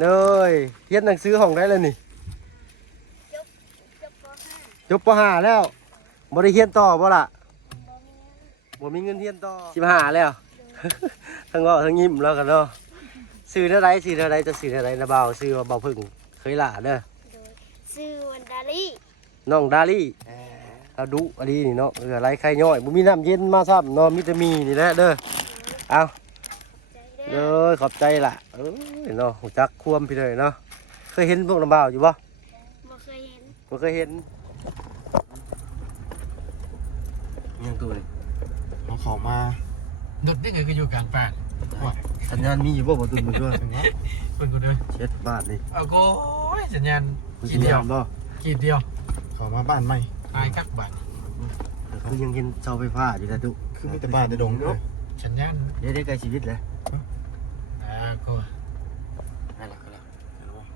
เลยเรียนหนังสือห้องได้เลยนี่จบป .5 แล้วบ่ได้เรียนต่อบ่ล่ะบ่มีเงินเรียนต่อ15แล้ว ทั้งก็ทั้งยิ้มแล้วกันเนาะซื้อเท่าไรซื้อเท่าไรจะซื้อเท่าไรนะบ่าวซื้อว่าบ่าวพึ่งเคยหล่าเด้อ ชื่อวันดาลี่ น้องดาลี่เราดุอันนี้นี่เนาะอะไรไข่ย่อยบ่มีน้ำเย็นมาซ้ำเนาะมีแต่มีนี่แหละเด้อเอาเด้อขอบใจล่ะเนาะหูจักควมพี่เลยเนาะเคยเห็นพวกน้ำบ่าวอยู่บ่ บ่เคยเห็น บ่เคยเห็นยังตัวนี่ เอาของมา ดุดได้ไงก็อยู่กลางป่า สัญญาณมีอยู่บ่บ่ตุนมึงด้วย เป็นกูเด้อ เช็ดบาทนี่ เอาโก้ยสัญญาณ มึง ขี สิ ดเดียว บ่ ขีดเดียว ของมาบ้านใหม่ ตายคักบาท คือยังเห็นเสาไฟฟ้าอยู่แต่ตุ คือมีแต่บ้านแต่ดงด้วย สัญญาณ ได้ใกล้ชีวิตเลย โก้ นั่นแหละก็แล้ว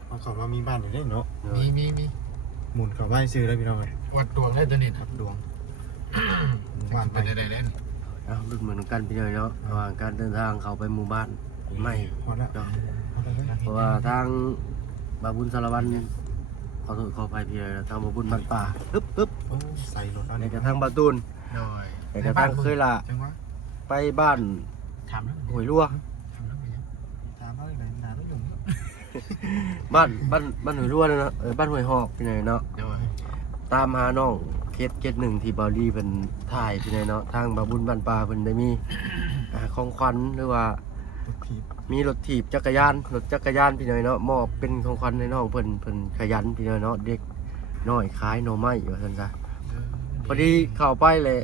เอาของมามีบ้านอยู่นี่เนาะ มี หมุนเข้าบ้านซื้อแล้วพี่น้องเลย วัดดวงได้ตัวนี้ครับ ดวงบ้าน ไป ใหม่ ได้เล่น เอารุ่นเหมือนกันพี่เลยเนาะระหว่างการเดินทางเข้าไปหมู่บ้านใหม่ พอแล้ว เนาะ เอาไปเลย เพราะว่าทางบาบุญสารวัตรขอโทษขออภัยพี่เลยนะทางบาบุญบ้านป่าปึ๊บ โอ้ใส่รถแล้ว ใน นี่ กระทั่งบาตูน โดย ในกระทั่งเคยละ จังหวะ ไปบ้าน ถามแล้ว หวยรั่ว ถามแล้วไปยัง ถามว่าอะไรนานแล้วอยู่ บ้านหวยรั่วเลยเนาะบ้านหวยหอกพี่เลยเนาะ โดย ตามหาน้องเคสหนึ่งที่บอลี่เป็นถ่ายพี่เลยเนาะทางบาบุญบ้านป่าเป็นได้มีของขวัญหรือว่าร ถถีบ มีรถถีบจักรยานพี่เลยเนาะมอบเป็นของขวัญให้น้องเพิ่นขยันพี่เลยเนาะเด็กน้อยขายหน่อไม้อยู่ซั่นซะพอดีเข้าไปเลย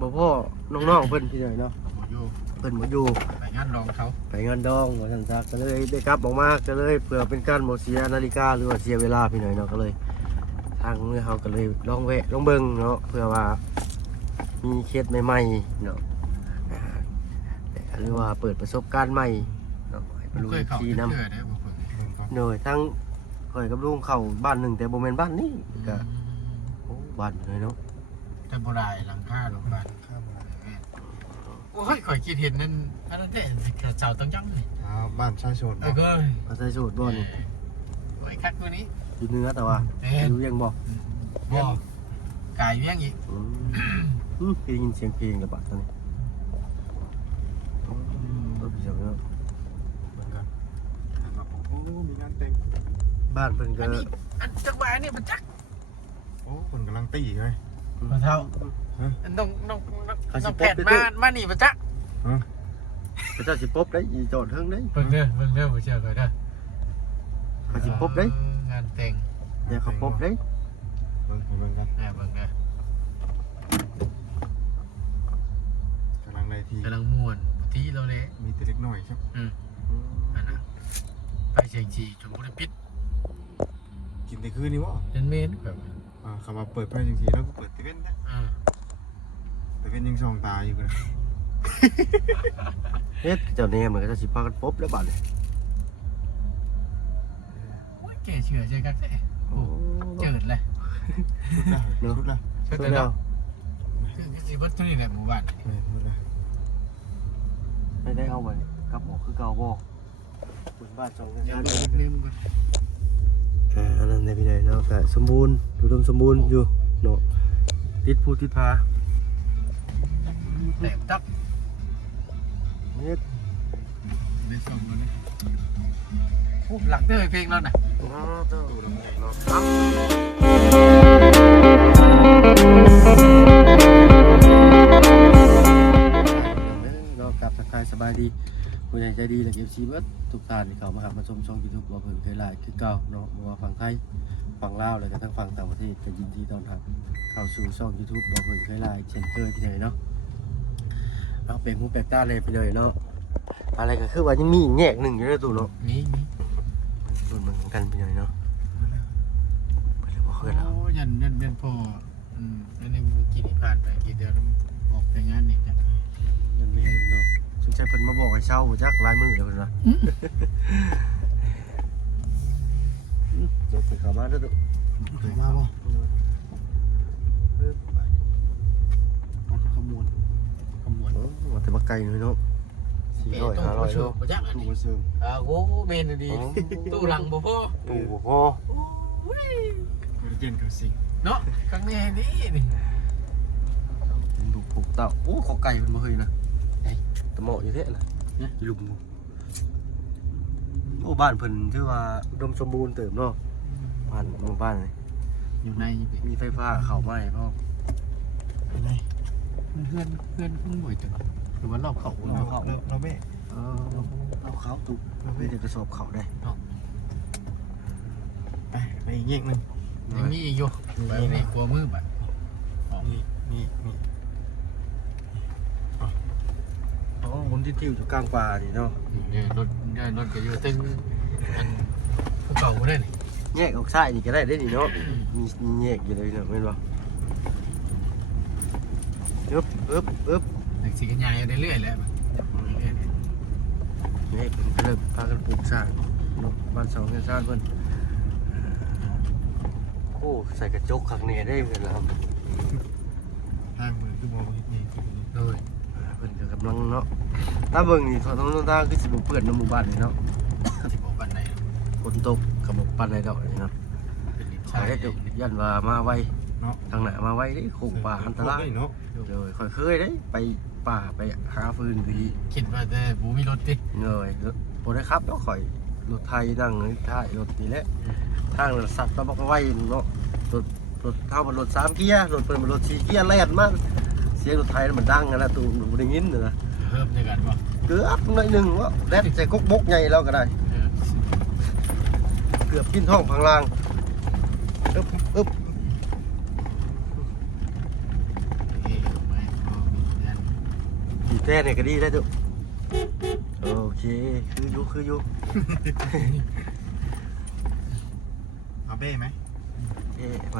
บ่พ่อน้องๆเพิ่นพี่เลยเนาะ หมูยู เพิ่นบ่อยู่ ไปงานรองเขา ไปงานดองว่าซั่นซะก็เลยได้กลับออกมาก็เลยเพื่อเป็นการบ่เสียนาฬิกาหรือว่าเสียเวลาพี่น้อยเนาะก็เลยทางเมื่อเฮาก็เลยลองแวะลองเบิ่งเนาะเพื่อว่ามีเคสใหม่ๆเนาะหรือว่าเปิดประสบการณ์ใหม่เนาะให้ไปรู้ เคยเข้า ที เชื่ นำ อได้บ่คน เบิ่งก่อน หน่อยทั้งข่อยกับลุงเข้าบ้านหนึงแต่บ่แม่นบ้านนี้ก็โอ้บ้านเลยเนาะ แต่บ่ได้หลังคาลงบ้าน ข้ามมา โอ้ยข่อยคิดเห็นนั่นอันนั้นแต่เจ้าต้องจังนี่ บ้านชายชน ก็ มาใส่สูตรบ่นี่ ไว้คักตัวนี้ อยู่เหนือแต่ว่าอยู่ยังบ่ บ่กายเวียงอีก ได้ยินเสียงเพลงแล้วบัดตอนนี้พี่จังเนาะ เหมือนกันถามว่าโอ้มีงานแต่ง บ้านเพิ่นก็ อันจักหวายนี่มันจัก โอ้คนกำลังตีใช่ไหม มาเท่าอันต้องแผ่นมานี่มันจัก พระเจ้าสิปบได้อีโจทย์เฮิงได้ เบิ่งเด้อบ่เชื่อก็ได้ เขาสิปบได้ งานแต่ง อย่าเขาปบได้ เบิ่งกัน เบิ่งเด้อก ำลังในที กำลังม่วนที่เราเลย มีแต่เล็กน้อยครับ อันน่ะไปเชียงชีจนบ่ได้ปิด กินแต่คืนนี่วะ เป็นเมนแบบ คำว่าเปิดไฟจริงๆแล้วก็เปิดตะเว้นนะตะเว้นยังส่องตาอยู่เลย เฮ็ดเจ้าแหน่มันก็จะสิพากันปบแล้วบัดนี้ โอ้ยแกเชื่อใช่กักแท้โอ้เจิดเลย ชุดละ เจิด เพิ่น แล้ เอา วคือสิเบิดตัวนี้แหละหมู่บ้าน ชุดละ ได้เอาบัดนี้กลับออกคือเก่าบ่เปิดบ้าน2 อย่า ชั้น ไปนึงก่อน อันนั้นได้พี่ได้เนาะก็สมบูรณ์อุดมสมบูรณ์อยู่เนาะติดภูติดผา แหลมตับ เฮ็ด ในช่องนั้นโอ้หลักเด้อเพลงแล้วน่ะ เนาะเจ้าเนาะเนาะกลับทักทายสบายดีผู้ใหญ่ใจดีและ FC เบิดทุกท่านที่เข้ามาหามาชมช่อง YouTube บ่เพิ่นเคยหลายคือเก่าเนาะบ่ว่าฝั่งไทยฝั่งลาวแล้วก็ทั้งฝั่งต่างประเทศก็ยินดีต้อนรับเข้าสู่ช่อง YouTube บ่เพิ่นเคยหลายเช่นเคยพี่เลยเนาะเอาเป็นหูแปลกตาเลยพี่เลยเนาะอะไรก็คือว่ายังมีอีกแยกหนึงอยู่ในตู้เนาะ นี่ รุ่นมันเหมือนกันพี่เลยเนาะไปเลยบ่เคยแล้ว โอ้ยันพออันนี้เมื่อกี้ที่ผ่านไปกี่เดือนออกไปงานนี่จ้ะ มันมีเนาะสงสัยเพิ่นมาบอกให้เช่าจักหลายมื้อแล้วเพิ่นว่าเดี๋ยวเพิ่นเข้ามาเด้อตู้ มาบ่มาจะขมวด โอ้ว่าแต่บ่ไกลเลยเนาะ ตู้ 400 บ่ 500 ชู โล บ่จักอัน ตู้ นี้ บ่ซื้อ โอ้เมนดีตู้หลังบ่พอ ตู้บ่พอ โอ้ย บ่ได้เย็นกับสิ่ง เนาะครั้งนี้นี่ ลูกผูกเต่าโอ้ขอไก่เพิ่นบ่เคยนะตะเหมาะอยู่แท้น่ะเนี่ยอยู่ลุมโอ้บ้านเพิ่นถือว่าอุดมสมบูรณ์เติบเนาะบ้านหมู่บ้านนี่ อยู่ในอยู่ มีไฟฟ้าเข้ามาให้พร้อม ไปไหนเพื่อนขึ้นบ่อยจังหรือว่ารอบเขา เราแม่ เอาเขาตุกไม่ได้กระสอบเขาได้ ไปอีกแยกนึง ยังมีอีกอยู่ไปนี่กลัวมือบัด นี่ อ๋อผมที่ติ้วอยู่กลางป่านี่เนาะ เนี่ยรถก็อยู่ตึงอันภูเขาได้นี่ แยกออกซ้ายนี่ก็ได้ได้นี่เนาะมีแยกอยู่เลยเนาะแม่นบ่อึ๊บ แท็กซี่กันใหญ่เรื่อยๆแหละ นี่เพิ่นก็เริ่มพากันปลูกสร้างเนาะบ้านสองกันซ่านเพิ่นโอ้ใส่กระจกข้างในได้เพิ่นล่ะครับ ทางมือคือบ่นี่ เลย เพิ่นก็กำลังเนาะถ้าเบิ่งนี่ทางคือสิบ่เปื้อนในหมู่บ้านนี่เนาะ ที่บอกวันไหน ฝนตกก็บ่ปานใดดอกนี่เนาะ เป็นลิฟต์ ขอ ชาย ได้จุยันว่ามาไว เนาะ ทางไหนมาไวเด้โคกป่าอันตราย เนาะ เลยค่อยเคยได้ไปป่าไปหาฟืนดี คิดว่าแต่บูมีรถดิ เลยบ่ได้ครับแล้วข่อยรถไทยนั่งในท้ายรถนี่แหละทางสัตว์มาบอกไว้เนาะรถเข้ามันรถ3เกียร์รถเปิดมันรถ4เกียร์แล่นมาเสียงรถไทยมันดังกันนะตูบ่ได้ยินนะ เพิ่มด้วยกันวะ เกือบหน่อยหนึงว่าแล่นใส่กกบกใหญ่แล้วก็ได้ เกือบกินท้องพังล่างอึ๊บ ดีแต่เนี่ยก็ดีได้จุโอเคคืออยู่ เอาเบ้ไหม เอ๊ะไป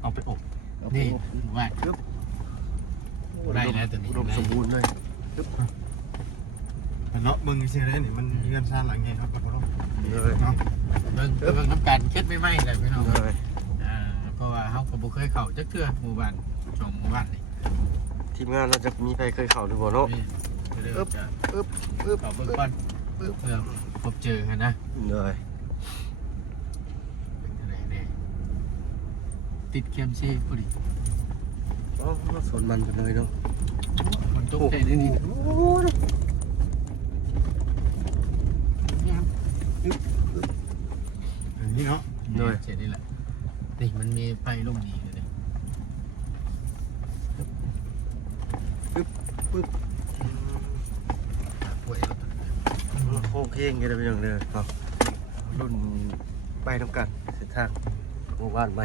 เอาไปอบ นี่ว่าได้แล้วตัวนี้ อุดมสมบูรณ์ด้วย เนาะมึงสิได้นี่มันเรือนซ่านหลังไงครับบ่รู้ เลย เนาะ เบิ่งน้ำกันเคล็ดไม่ไหม้เลยพี่น้อง เลย เพราะว่าเขาก็บ่เคยเข้าจักเทื่อหมู่บ้านช่องหมู่บ้านนี่ ทีมงานเราจะมีใครเคยเข้าหรือเปล่าเนาะ เดี๋ยวจะ อึ๊บ เข้าเบิ่งก่อนเพื่อพบเจอกันนะ เลย เป็นอะไรแน่ติดเข็มซีพอดี อ๋อสวนมันกันเลยเนาะ มันตกใจได้นี่ นี่เนาะ เสร็จนี่แหละนี่มันมีไฟลงนี่เลยป่วยแล้ว โค้งเค้งกันเป็นอย่างเดิมเนาะรุ่นไปทำกันเส้นทางหมู่บ้านใหม่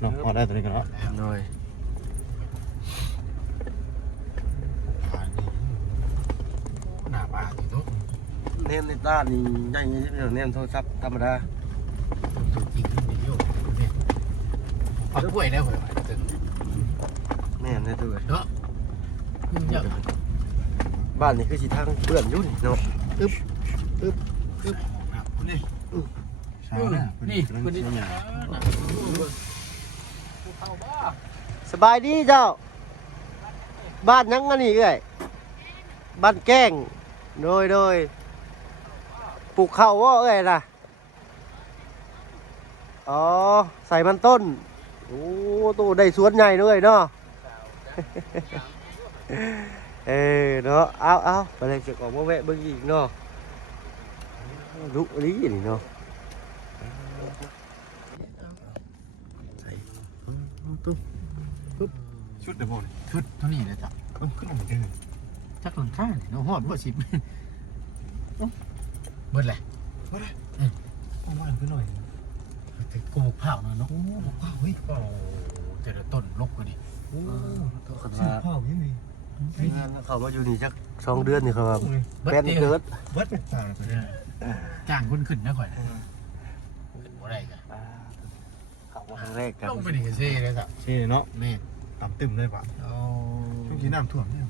เนาะพอได้ตัวนี้กันเนาะ เลย หน้าป่าที่ทุก เน้นในด้านนี่ใหญ่ที่เป็นเน้นโทรศัพท์ธรรมดา ตัวจริงขึ้นไปโยกเนี่ยปักป่วยแล้วเหรอถึง แม่นในตัว เนาะเยอะ บ้านนี่คือสีทางเปื้อนอยู่นี่เนาะ นี่เช้านะ นี่คนนี้ สบายดีเจ้า บ้านยังอันนี้เอ้ยบ้านแก้งโดยปลูกข้าวว่าเอ้ยนะอ๋อใส่มันต้นโอ้ตู้ได้สวนใหญ่ด้วยเนาะ เนาะเอาไปเลยจะออกมาแวะเบิ่งอีกเนาะลุกลีนี่เนาะใส่ตุ๊บ ชุดเดบอล ชุดเท่านี้เลยจ้ะ ขึ้นมาเดิน จักหลังข้าเนี่ยน้องหอดบ่สิบเบิดแหละ เอาบ้านขึ้นหน่อย แต่โกกเผานะเนาะ โอ้ว้าวเฮ้ย โอ้แต่ละต้นลกกว่านี่ โอ้ ตัวข ชื่อ นาด พ่อยังไง เขามาอยู่นี่จัก2 เดือนนี่ครับ เบิด เป็น เดียว เกิด เบิดต่างกัน จ้างคนขึ้นนะข่อยขึ้นบ่ได้กัน เขามาครั้งแรกกัน ต้องไปดิเซ่เลยจ้ะ ใช่เนาะ แม่ ต่ำตึมเลยป่ะ เอา ช่วงที่น้ำท่วมเนี่ย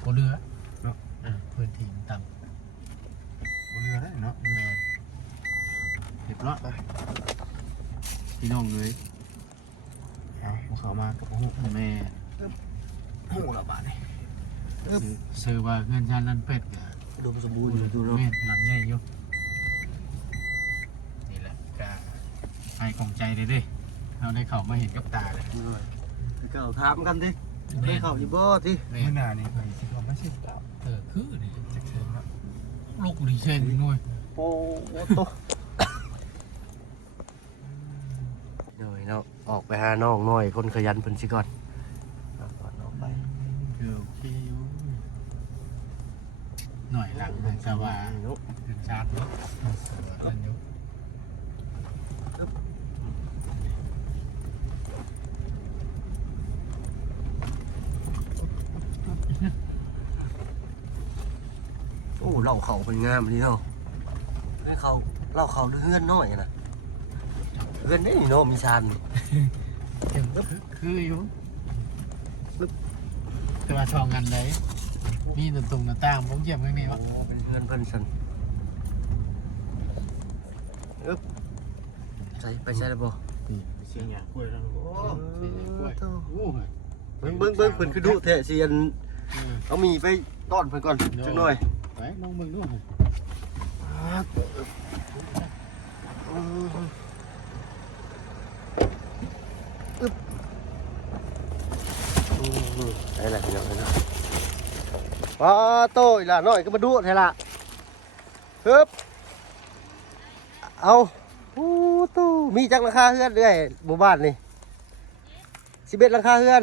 โคเรือ เนาะ พื้นที่ต่ บนเรือได้เนาะ ำแม่เรียบร้อยพี่น้องเลย เอาเขามากับหู แม่ หูละบาทนี่ ซื้อว่าเงินชานลันเป็ดก็ ดูสมบูรณ์อยู่ดูเนาะ แม่นหลังใหญ่อยู่นี่แหละก็ให้ของใจเลยดิเราได้เข้ามาเห็นกับตาเลย เก่าถามกันดิได้เข้าอยู่บ่ติ แม่ เมื่อน หน้านี่ไปสิเขาไม่ใช่ดาว คือนี่จะเชิญครับลูกดีเชิญหน่วย โอ้โตเดี๋ยวเนาะออกไปหาน้องหน่อยคนขยันเพิ่นสิก่อนเอาก่อนออกไป คือโอเคอยู่หน่อยหลังทางสว่าง เนาะ ถึงชาร์จเนาะสวัสดีอยู่ โอ้เหล่าเขาเป็นงามนี่เนาะเล่าเขาหรือเฮือนน้อยนะเฮือนได้นี่เนาะมีชานนี่ เก่งคืออยู่แต่ว่าช่องกันเลยมีหน้าตรงหน้าต่างผมเยี่ยมข้างนี้วะ โอ้เป็นเฮือนเพิ่นซั่นอึ๊บใส่ไปใส่ได้บ่ เสียงอย่างกล้วยแล้ว โอ้ เสียกล้วยโอ้ย เบิ่งเพิ่นคือดุแท้สิอันเอามีไปต้อนเพิ่นก่อนจังหน่อย ไปลองเบิ่งดู ได้แหละพี่น้องนะว้าโต้ยล่ะน้อยก็มาดุแท้ล่ะฮึบเอาโอ้ตู้มีจักราคาเฮือนเรื่อยหมู่บ้านนี่11ราคาเฮือน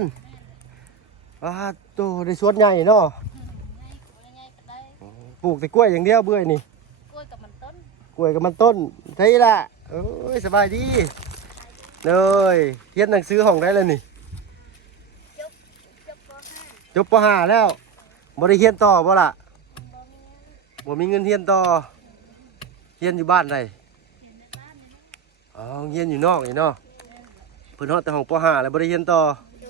ว้าโต้ได้สวนใหญ่เนาะปลูกแต่กล้วยอย่างเดียวเบื่อนี่ กล้วยกับมันต้น กล้วยกับมันต้นใช่ล่ะเอ้ยสบายดีเลยเรียนหนังสือห้องได้เลยนี่ จบป .5 จบป .5 แล้วบ่ได้เรียนต่อบ่ล่ะ บ่มีเงินบ่มีเงินเรียนต่อเรียนอยู่บ้านใด เห็นในบ้านนี่นะ อ๋อเรียนอยู่นอกนี่เนาะเพิ่นฮอดแต่ห้องป .5 แล้วบ่ได้เรียนต่อ ดู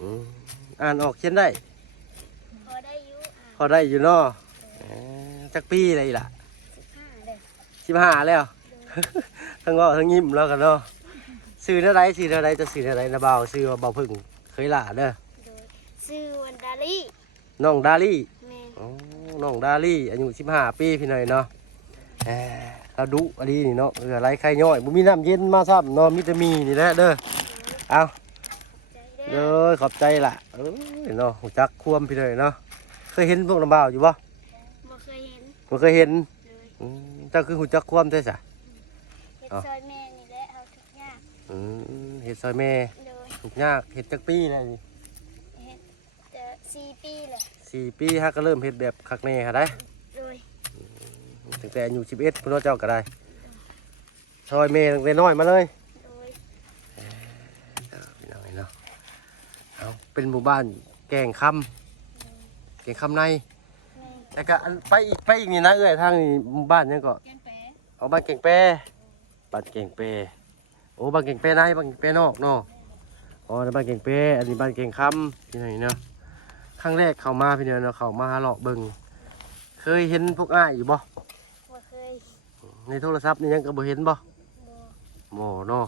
อืมอ่านออกเขียนได้ พอได้อยุ พอได้อยู่เนาะจักปีอะไรล่ะ 15เด้อ 15แล้ว ทั้งเว้าทั้งยิ้มแล้วกันเนาะซื้อเท่าใดซื้อเท่าใดจะซื้อเท่าใดนะบ่าวซื้อว่าบ่าวพึ่งเคยล่ะเด้อ โดยชื่อวันดาลี น้องดาลี่ แม่ อ๋อน้องดาลี่อายุ15 ปีพี่หน่อยเนาะเราดุอันนี้นี่เนาะไรไข่ย่อยบ่มีน้ำเย็นมาซ้ำเนาะมีแต่มีนี่แหละเด้อเอา ใจ เด้ เด้อ อขอบใจล่ะเนาะหูจักควมพี่หน่อยเนาะเคยเห็นพวกน้ำบ่าวอยู่บ่ บ่เคยเห็น บ่เคยเห็น เลย เจ้าคือหูจักควมใช่ซะ เฮ็ดซอยแม่นี่แหละเฮาทุกอย่าง เฮ็ดซอยแม่ เลย ทุกยากเฮ็ดจักปีแล้วนี่ เฮ็ดแต่4 ปีแหละ 4 ปีฮักก็เริ่มเฮ็ดแบบคักแน่หาได้ เลย ตั้งแต่อายุ11พุ่นเนาะเจ้าก็ได้ซอยแม่ตั้งแต่น้อยมาเลย โดย พี่น้อยเนาะเอาเป็นหมู่บ้านแกงคำใน แม่ แต่ก็อันไปอีกนี่นะทางนี่หมู่บ้านยังก็ แกงแปะ เอาบ้านแกงแปบ้านแกงแปโอ้บ้านแกงแปในบ้านแกงแปนอกเนาะอ๋อในบ้านแกงแปอันนี้บ้านแกงคำพี่น้อยเนาะครั้งแรกเข้ามาพี่น้อยเนาะเข้ามาหาเลาะเบิ่งเคยเห็นพวกอ้ายอยู่บ่ บ่เคย ในโทรศัพท์นี่ยังก็บ่เห็นบ่ บ่ หมอเนาะ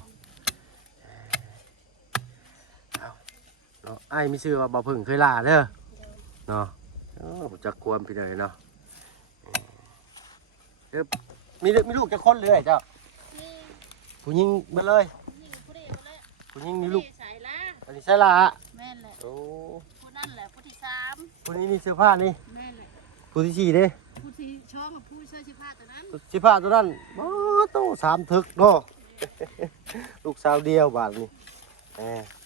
เอาเนาะอ้ายมีชื่อว่าบ่พึ่งเคยล่าเด้อเนาะผมจะควมพี่เลยเนาะมีลูกจะคนเลยเจ้า นี่ ผู้หญิงเบิดเลย นี่ผู้ใดบ่เลย ผู้หญิงมีลูก สายล่า อันนี้ใช่ละ แม่นแหละ โอ้ ผู้นั่นแหละผู้ที่3 ผู้นี้มีเสื้อผ้านี่ แม่นแหละ ผู้ที่สี่เด้ ผู้ที่ช่องกับผู้เสื้อชีผ้าตัวนั้น เสื้อผ้าตัวนั้นโอ้โต3 ถึกเนาะ ลูกสาวเดียวบาทนี่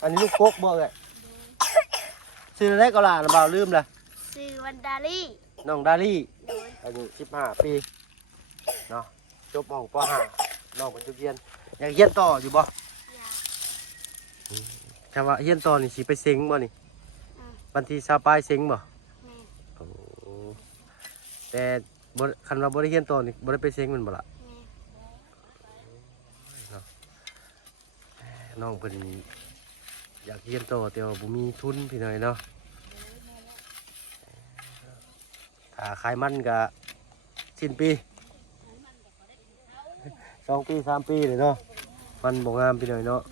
อันนี้ลูกกกบ่เลยชื่ออะไรก็ล่ะนะบ่าวลืมละ ชื่อวันดาลี น้องดาลี่ โดย อายุ15 ปีเนาะจบมป .5 น้องเป็นจุเรียนอยากเรียนต่ออยู่บ่ อยาก คำว่าเรียนต่อนี่สิไปเซ็งบ่นี่ อ่า วันที่20ปลายเซ็งบ่ แม่น โอ้แต่บ่คันว่าบ่ได้เรียนต่อนี่บ่ได้ไปเซ็งแมันบ่ล่ะ แม่น น้องเพิ่นอยากเรียนต่อแต่ว่าบ่มีทุนพี่น้อยเนาะถ้าขายมันก็สิ้นปี 2 ปี 3 ปีเลยเนาะมันบ่งามพี่น้อยเนาะ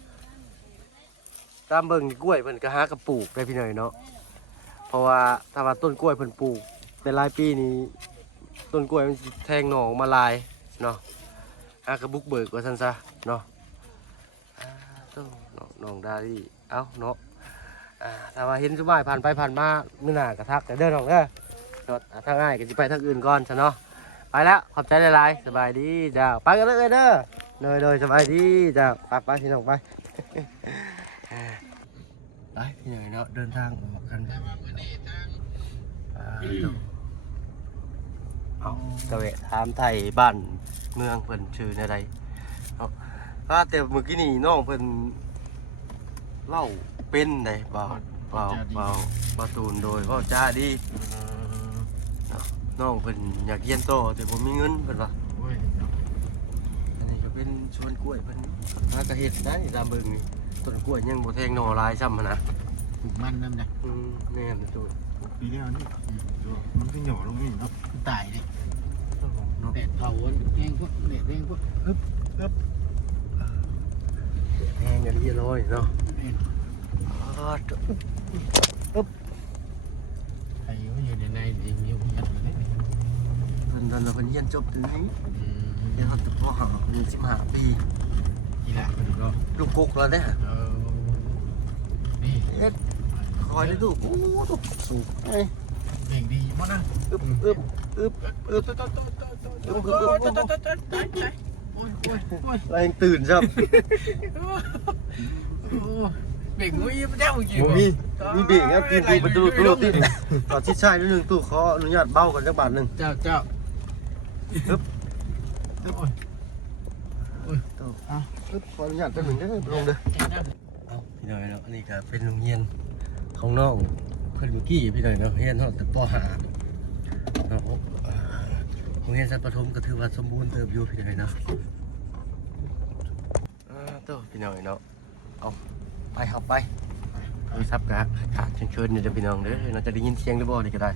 ตามเบิ่งกล้วยเพิ่นก็หากระปลูกได้พี่น้อยเนาะ เพราะว่าถ้าว่าต้นกล้วยเพิ่นปลูกแต่หลายปีนี้ต้นกล้วยมันสิแทงหน่อออกมาหลายเนาะกระบุกเบิกว่าซั่นซะเนาะต้องน้องดาลี่เอ้าเนาะถ้าว่าเห็นสมัยผ่านไปผ่านมามื้อหน้าก็ทักแต่เด้อน้องเด้อเนาะทางง่ายก็สิไปทางอื่นก่อนซะเนาะไปแล้วขอบใจหลายๆสบายดีจ้าไปกันเลยเด้อโดยสบายดีจ้าไปพี่น้องไปไปพี่น้องเนาะเดินทางออกกันเอาตะเวะถามไทยบ้านเมืองเพิ่นชื่อในใดเนาะแต่เมื่อกี้นี่น้องเพิ่นเล่าเป็นได้เบาตูนโดยก็จ้าดีน้องเพิ่นอยากเรียนต่อแต่ผมมีเงินเพิ่นว่า โอ้ย อันนี้ก็เป็นสวนกล้วยเพิ่นหากระเฮ็ดได้ตามเบิ่งนี่ต้นกล้วยยังบ่แทงหน่อหลายซ้ำหั้นนะ ปลูกมันนั่นนะ แม่นนะตูน ปีแล้วนี่มันก็หย่อลงนี่เนาะ มันตายเลย เนาะ เด็ดเผาแห้งพวกเด็ดแห้งพวกอึ๊บ แพงกันที่ร้อยเนาะ ใครอยู่ในเองอยู่ยัดเลย เพิ่นเราเพิ่นเรียนจบถึงนี้เรียนฮอดป .5 อายุ15 ปี กีฬาก็ดูรอบ ลูกกุกแล้วเด้อ นี่ เฮ็ดคอยได้ลูกโอ้ลูกสูงเอ้ย เบ่งดีมั้งนะ อึบ โอ้ย เรายังตื่นใช่ไหม เบ่งมุ้ยไม่ได้เมื่อกี้ มีเบรกครับกินตู้ประตูติดต่อชิดชายนิดนึงตู้ขออนุญาตเบ้ากันสักบาทหนึ่ง เจ้าตู้โอ้ยขออนุญาตตัวหนึ่งได้ลงเด้อเอาพี่หน่อยเนาะอันนี้ก็เป็นโรงเรียนของน้องเพื่อนอยู่กี้พี่หน่อยเนาะเรียนเนาะแต่ป .5 เนาะโรงเรียนสัตว์ประถมก็ถือว่าสมบูรณ์เติบอยู่พี่หน่อยเนาะตู้พี่หน่อยเนาะเอาไปครับไปซับกะขาดเชิญๆเนี่ยพี่น้องเด้อเราจะได้ยินเสียงหรือบ่นี่ก็ได้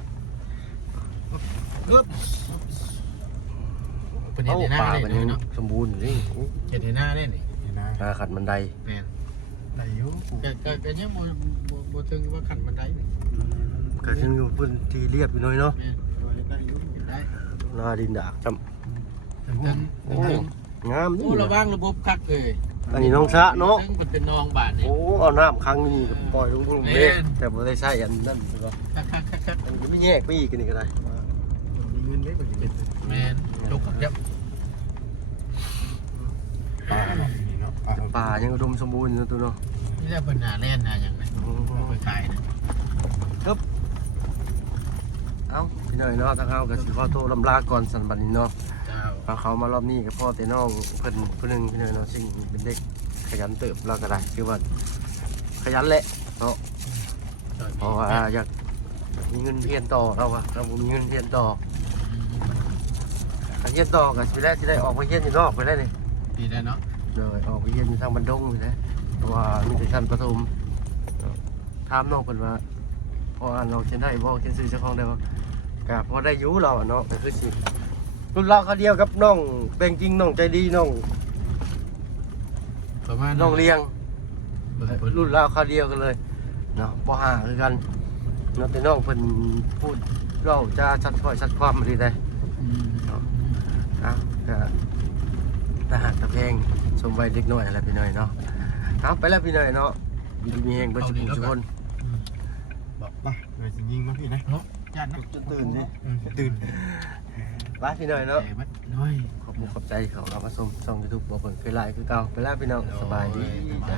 เป็นเห็ดหน้า ป่า เลย มันยัง เนาะ สมบูรณ์อยู่นี่ เห็ดหน้าเลยนี่ นี่นะ ขัดบันได แม่น ได้อยู่ แต่ยังบ่ถึงว่าขันบันไดนี่ ก็ยังอยู่พื้นที่เรียบอยู่น้อยเนาะ แม่น ได้อยู่ ได้ หน้าดินดากจ ถึง ำงาม โอ้ระวังระบบคักเลย อันนี้น้องชะเนาะ มันเป็นนองบาทนี่ โอ้เอาน้ำครั้งนี้ก็ปล่อยลงบุ้งเบแต่บ่ได้ใช้อันนั้นใช่ปะ คัก อันนี้ไม่แยกไปอีกกันนี่ก็ได้ มีเงินได้กว่านี้ แม่นลูกกับยับ ป่าเนาะนี่เนาะ ป่ายังอุดมสมบูรณ์อยู่ตัวเนาะ นี่จะเป็นหาเล่นนะอย่างไรเอาไปขายนะ เอ้าพี่หน่อยเนาะทางเฮาก็สิขอโทษลำลาก่อนสันบัดนี้เนาะ เจ้า พาเขามารอบนี้กับพ่อแต่น้องเพิ่นผู้หนึงพี่หน่อยเนาะซึ่งเป็นเด็กขยันเติบเราก็ได้คือว่าขยันแหละเนาะเพราะว่าอยากมีเงินเรียนต่อเราอะเราบ่มีเงินเรียนต่อการเรียนต่อก็สิได้ออกไปเรียนอยู่นอกไปได้นี่ ดีได้เนาะ เลยออกไปเรียนอยู่ทางบันดงไปได้เพราะว่ามีแต่ชั้นประถมถามน้องเพิ่นว่าพออ่านเราเขียนได้บ่เขียนชื่อเจ้าของได้บ่ก็พอได้อยู่เราอะเนาะก็คือสิรุ่นเราเขาเดียวกับน้องเป็นจริงน้องใจดีน้อง ประมาณ น้องเลี้ยง รุ่น รุ่นเราเขาเดียวกันเลยเนาะป .5 คือกันเนาะแต่น้องเพิ่นพูดเราจะชัดถ้อยชัดความมาดีได้ก็ทหารตะเพงสมวัยเด็กน้อยอะไรพี่หน่อยเนาะเอาไปแล้วพี่หน่อยเนาะอยู่ดีมีเองเบิดทุกคน บอกป่ะเลยจริงๆมั้งพี่นะ ญาตินะ จนตื่นนี่ ตื่น ไปพี่หน่อยเนาะ แต่มันน้อย ขอบคุณขอบใจเขาเอามาส่งช่อง YouTube บ่เพิ่นเคยไลฟ์คือเก่าไปแล้วพี่น้องสบายดี จ้า